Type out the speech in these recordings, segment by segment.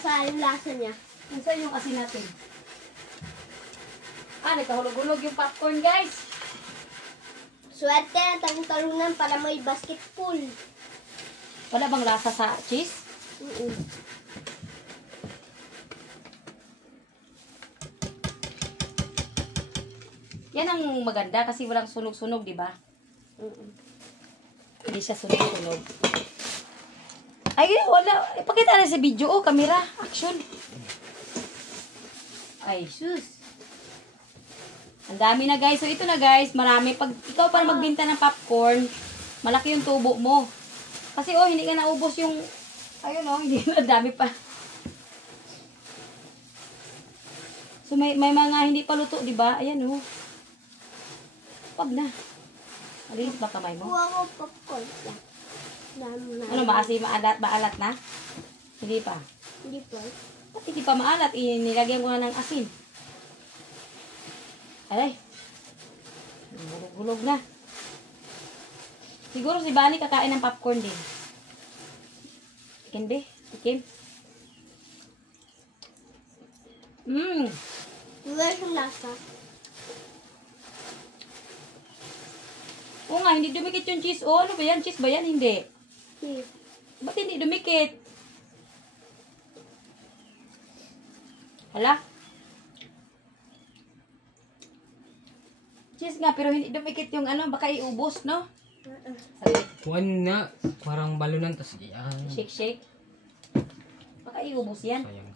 malasa yung lasa niya. Nasaan yung asin natin? Nagkahulog-hulog yung popcorn, guys. Swerte na talunan para may basketball. Wala bang lasa sa cheese? Yan ang maganda kasi walang sunog-sunog, di ba? Hindi siya sunog-sunog. Ay, wala. Ipakita na sa video. Oh, camera. Action. Ay, sus. Ang dami na, guys. So, ito na, guys. Marami. Pag ikaw para magbenta ng popcorn, malaki yung tubo mo. Kasi, oh, hindi ka naubos yung... Ayun, oh, hindi na. Dami pa. So, may mga hindi pa luto, di ba? Ayan, oh. Pag na. Malinis ba kamay mo? Kuha ko popcorn. Ano, maalat na? Hindi pa. Hindi pa. Ba't hindi pa maalat? Nilagyan ko na ng asin. Ay. Hulog-hulog na. Siguro si Bani kakain ng popcorn din. Tikim, be. Tikim. Wala siyang lasa. Oo nga, hindi dumikit yung cheese. Oh, ano ba yan? Cheese ba yan? Hindi. Ba't hindi dumikit? Hala? Cheese nga, pero hindi dumikit yung ano, baka iubos, no? Kuhan na, parang balunan, tas Shake, shake. Baka iubos yan. sayang.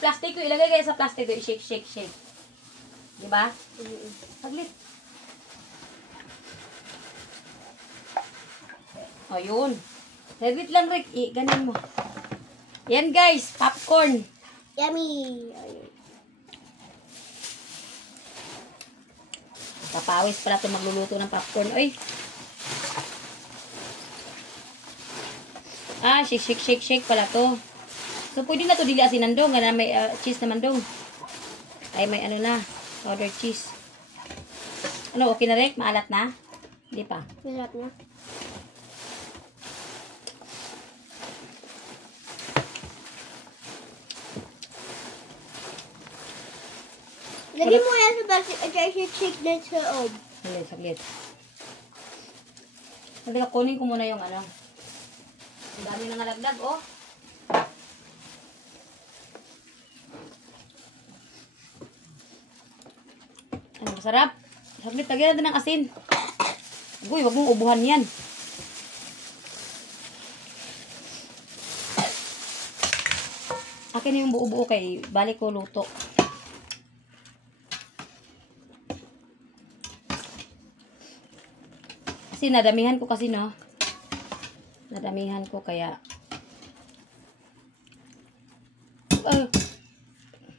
Plastic ko, ilagay kayo sa plastic ko. Shake, shake, shake. Diba? Saglit. O, yun. Saglit lang, Rick. Ganin mo. Yan, guys. Popcorn. Yummy! Kapawis pala ito magluluto ng popcorn. Oy. Shake, shake, shake, shake pala to. So, pwede na to dili asinan dong. Gana may cheese naman dong. Ay, may ano na. Powder cheese. Ano, okay na, Rick? Maalat na? Hindi pa. Masarap na. Lagyan mo yan sa basket at shake na sa loob. Saglit, saglit. Saglit, kunin ko muna yung ano. Ang dami na nalagdag, oh. Ano, masarap. Saglit, lagyan natin ng asin. Uy, wag mong ubuhan yan. Akin na yung buo-buo kay balik ko luto. Kasi nadamihan ko kasi, no? Nadamihan ko kaya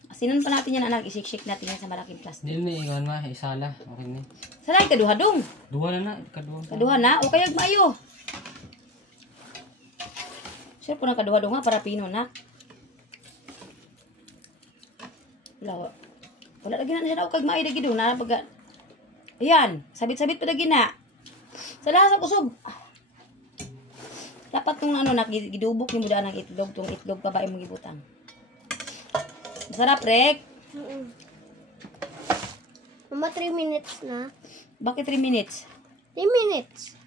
asinan pa natin yan, anak. Isik-shik natin yan sa malaking plastic. Dili ni ingon ma, isala. Okay ni. Salay, kaduha dong. Duha na, kaduha. Kaduha na? O kayag maayo. Sure po na kaduha dong nga para pino na. Wala lagi na siya na o kag maayo lagi dong na. Ayan, sabit-sabit pa lagi na. Sa lasa kusog. Dapat tong ano, gidubok ni mo daan ng itlog. Tong itlog pa ba yung magibutang. Masarap, Rek. Mama, 3 minutes na. Bakit 3 minutes? 3 minutes.